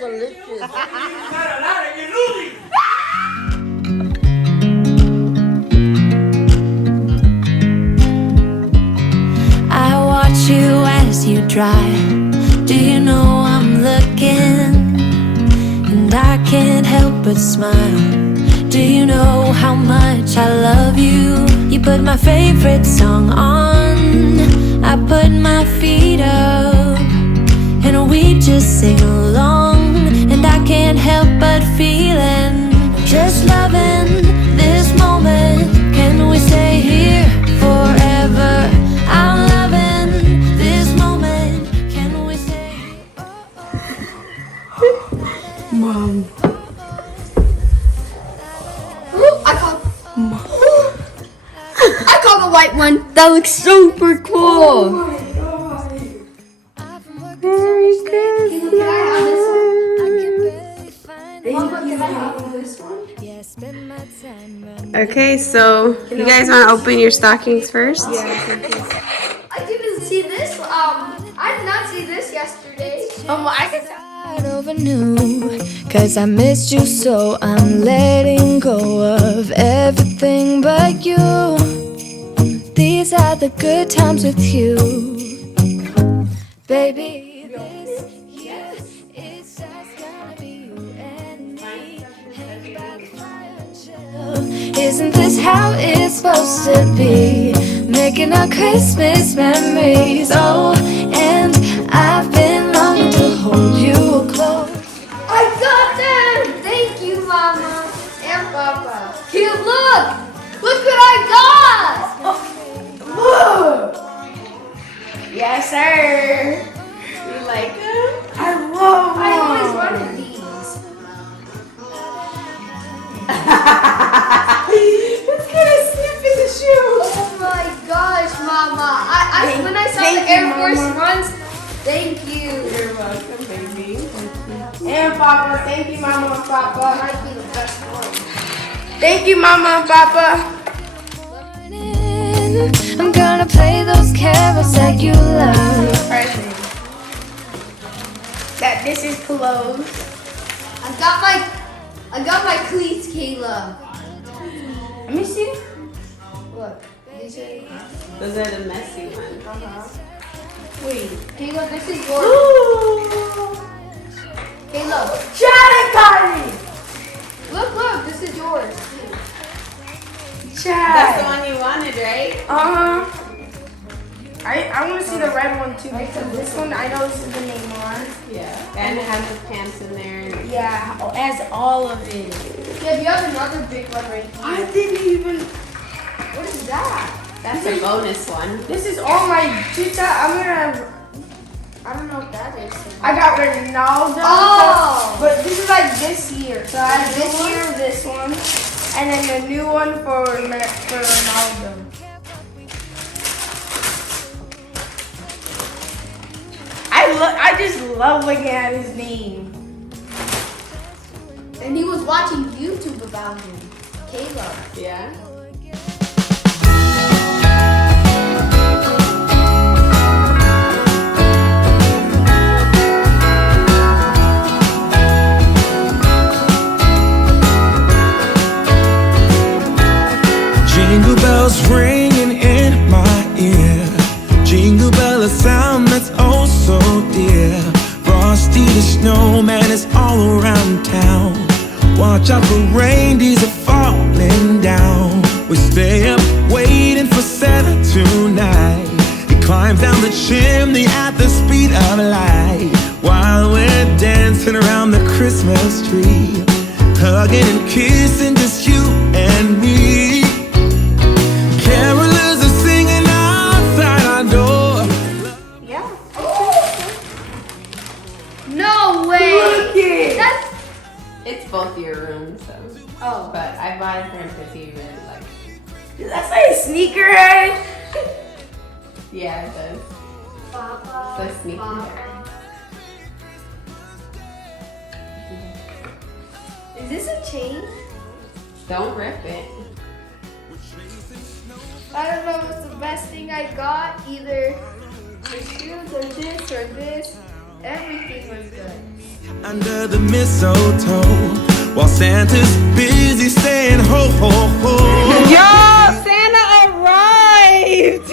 delicious. I watch you as you drive. Do you know I'm looking? And I can't help but smile. Do you know how much I love you? You put my favorite song on. I put my feet up, and we just sing along. And I can't help but feeling, just loving this moment. Can we stay here forever? I'm loving this moment. Can we stay here? Mom. I caught the white one. That looks super cool. Merry Okay, so you guys want to open your stockings first? I didn't see this. I did not see this yesterday. I can Over new, 'cause I missed you so I'm letting go of everything but you. These are the good times with you, baby. This year it's just gonna be you and me, hanging by the fire and chill. Isn't this how it's supposed to be? Making our Christmas memories. Oh, and I've been longing to hold you close. I got them. Thank you, Mama and Papa. Here, look. Look what I got. Look! Yes, sir. You like them? I love them. I always wanted these. It's gonna snip in the shoe. Oh my gosh, Mama. When I saw Thank the Air you, Force Mama. Ones, thank you. You're welcome, baby. And Papa. Thank you, Mama and Papa. Might be the best one. Thank you, Mama and Papa. I'm gonna play those carols that you love. That this is clothes. I got my cleats, Kayla. Let me see. Look. These are. Those are the messy ones. Wait. Kayla, this is yours. Ooh. Kayla, Chad got it. look, this is yours. That's the Chad. one you wanted, right? I want to see the red one too because this one I know this is the name on. Yeah. And it has the pants in there. And Yeah, as all of it. Yeah, you have another big one right here. I didn't even. What is that? that's a bonus one. This is all my Tita. I don't know what that is. I got Ronaldo. Oh! But this is like this year. So I have this year, this one, and then the new one for Ronaldo. I just love looking at his name. And he was watching YouTube about him. Caleb. Yeah. Jingle bells ringing in my ear. Jingle bell, a sound that's oh so dear. Frosty the snowman is all around town. Watch out for reindeers are falling down. We stay up waiting for Santa tonight. He climbs down the chimney at the speed of light, while we're dancing around the Christmas tree, hugging and kissing just you and me. Carolers are singing outside our door. Yeah. No way! Look it. That's It's both your rooms, so. oh. But I bought it for him because he really likes it. Does that say sneakerhead? Yeah, it does. Papa. So sneaky. Papa. Is this a chain? Don't rip it. I don't know what's the best thing I got. Either the shoes or this or this. Everything was good. Under the mistletoe, while Santa's busy saying ho ho ho. Yo, Santa arrived.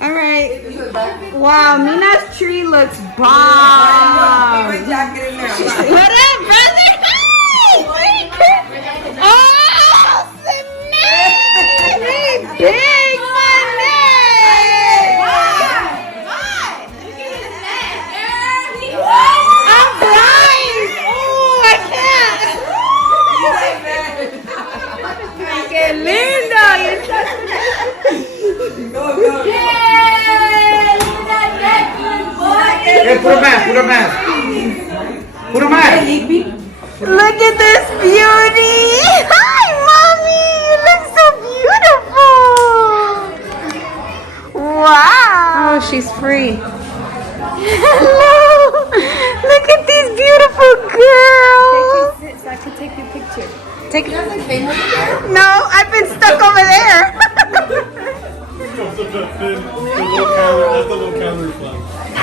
All right. Wow, Mina's tree looks bomb. What up, brother? Hey! Oh, snap! Hey, big money! I'm blind! Oh, I can't! ¡Qué lindo! Puro más. Look at this beauty! Hi, mommy! You look so beautiful! Wow! Oh, she's free. Hello! Look at these beautiful girls! So I can take your picture. Take it. No, I've been stuck over there. That's the little calorie flag.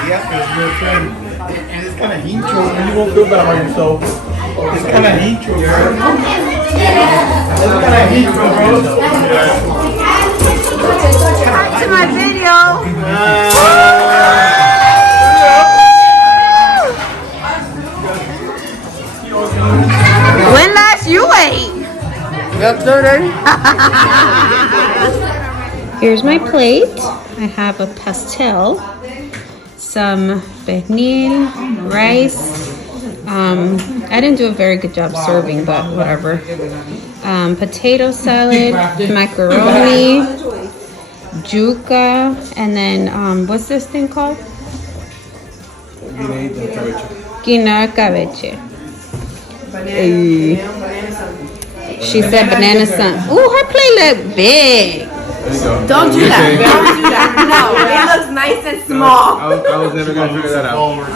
Yeah. Because you're a friend. And it's kind of heat stroke, and you won't feel bad about yourself. It's kind of heat stroke, bro. It's kind of heat stroke, bro. Back to my video. When last you ate? Here's my plate. I have a pastel, some pernil, rice. I didn't do a very good job serving, but whatever. Potato salad, macaroni, yuca, and then what's this thing called? Quinoa cabeche. Hey. She said banana sun. Ooh, her plate look big. Don't do that. Don't do that. No, it looks nice and small. I was never gonna figure that out.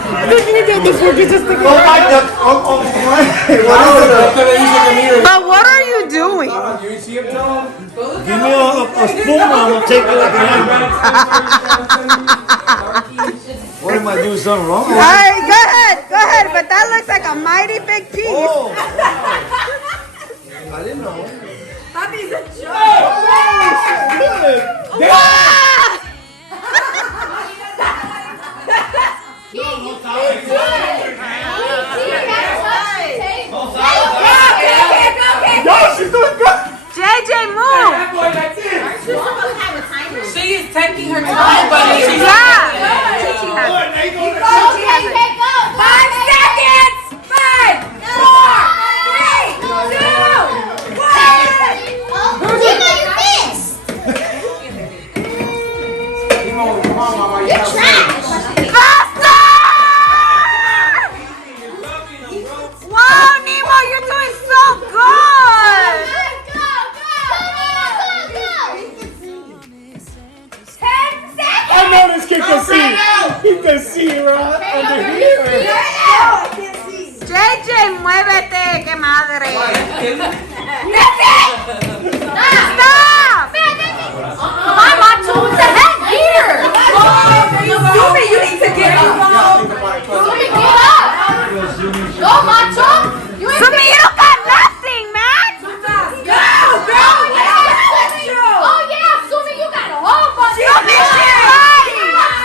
But what are you doing? Give me a spoon, I'll take it like What am I doing something wrong? All right, go ahead. But that looks like a mighty big piece. Oh. I didn't know. Papi's a joke. JJ, move. She is taking her time, but she's Gigi has it. 5 seconds. 5, 4, 3, 2, 1. Wow, Nemo, you're doing so good. I know this kid can see. He can see right under here. JJ, muévete, que madre. Stop! My macho, what the heck? Here! Sumi, you need to get up. Sumi, get up! Go, macho! You ain't Sumi, you don't got nothing, man. Go, girl. Oh, yeah, Sumi, you got a whole bunch of Sumi, she's right.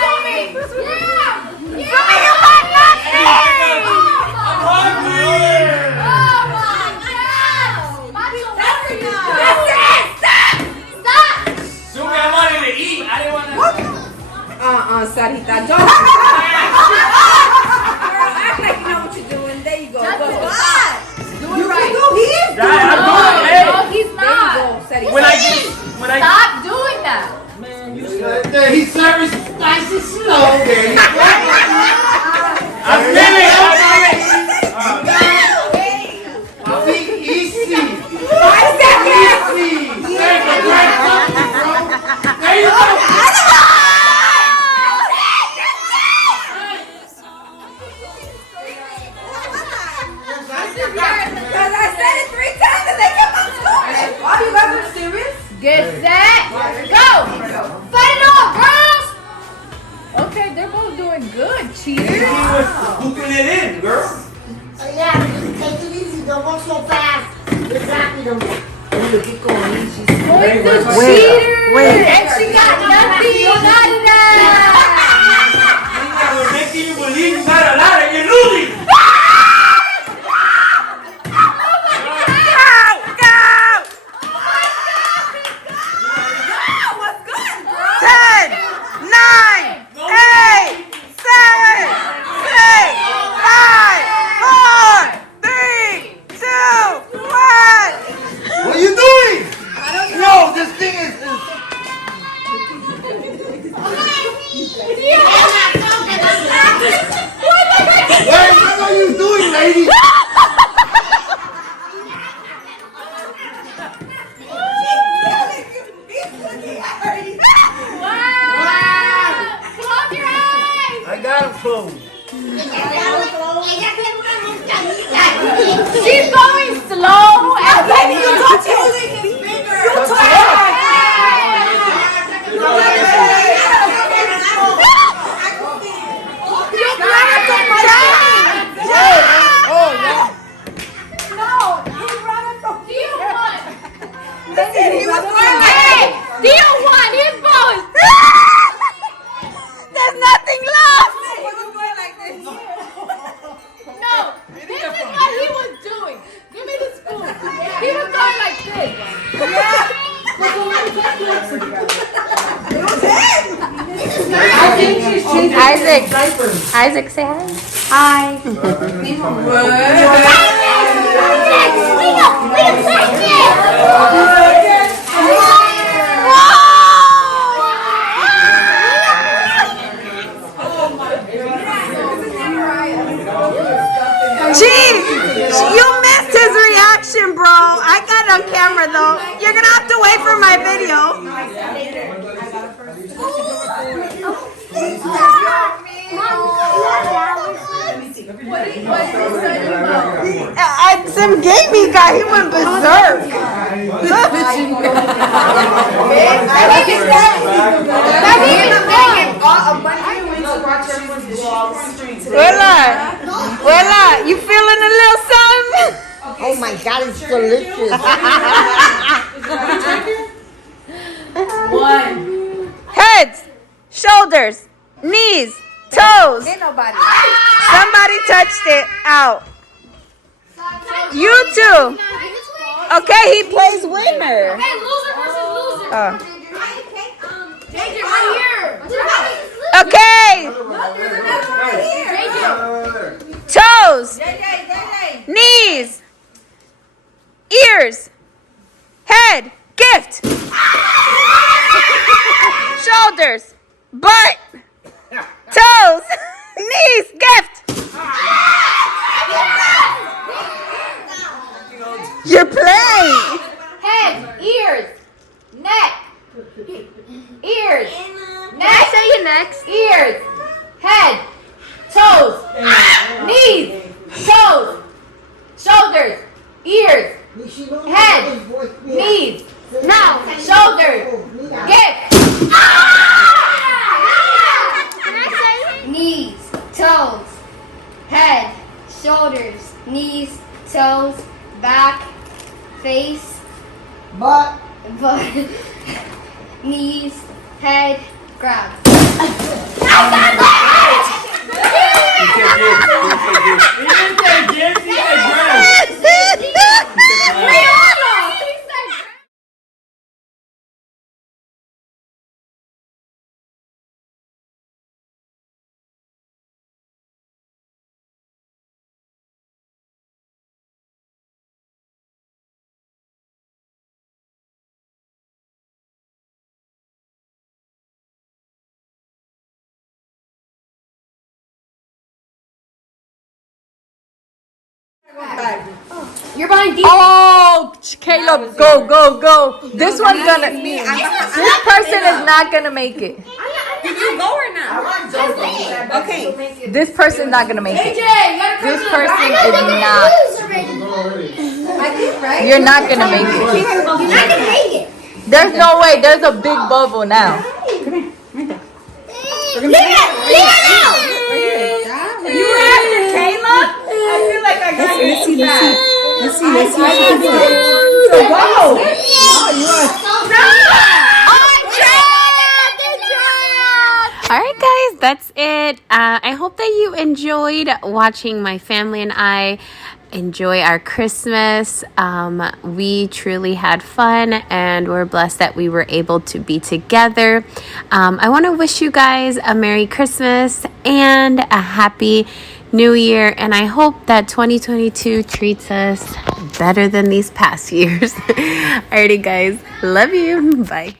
Sumi! Yeah! Sumi, you got nothing. Sarita, don't. Girl, act like you know what you're doing. There you go. Go. Do it right. He is doing I'm No, doing it. no, he's There you not. go, Sarita. When I Stop doing that. He serves nice and slow. There you go. I'm finished. Easy. 5 seconds. There you go. Because I said it 3 times and they kept on scoring. Are you guys serious? Get set. Go. Fight it off, girls. good, cheater. Scooping it in, girl. Yeah, take it easy. Don't go so fast. Exactly. Don't go. Wait. And she got nothing. We're making you believe you got a lot and you're losing. What are you doing? No, this thing is. What are you doing, lady? Close your eyes. I got him closed. She's going slow. And then you touch it. You touch it. You grab it from my hand. Oh, yeah. No, he ran it from Dio won. Listen, he was going like, hey, Dio won. He goes. There's nothing left. No, this is what he was doing. Give me the spoon. He was going like this. Isaac, say hi. Gee, you missed his reaction, bro. I got it on camera, though. You're gonna have to wait for my video. Some gaming guy, he went berserk. Wella, you feeling a little something? Oh my God, it's delicious. Heads, shoulders, knees, toes. Somebody touched it out. You too. Okay, he plays winner. Hey, loser versus loser. Oh. JJ, right here. Okay, toes, knees, ears, head, gift, shoulders, butt, toes, knees, gift. You're playing. Head, ears, neck, ears, neck. Say you next. Ears, head, toes, knees, toes, shoulders, ears, head, knees, No. shoulders, gift. Can I say knees, toes, head, shoulders, knees, toes, back, face, But knees, head, grab. You're buying deep. Oh, Caleb, go, go, go. This one's gonna. This person is not gonna make it. Did you go or not? Okay. This person's not gonna make it. AJ, you gotta This come to the person right. is not. You're not gonna make it. You're not gonna make it. There's no way. There's a big bubble now. Leave it out. Alright guys, that's it. I hope that you enjoyed watching my family and I enjoy our Christmas. We truly had fun and we're blessed that we were able to be together. I want to wish you guys a Merry Christmas and a Happy New Year, and I hope that 2022 treats us better than these past years. Alrighty guys, love you. Bye.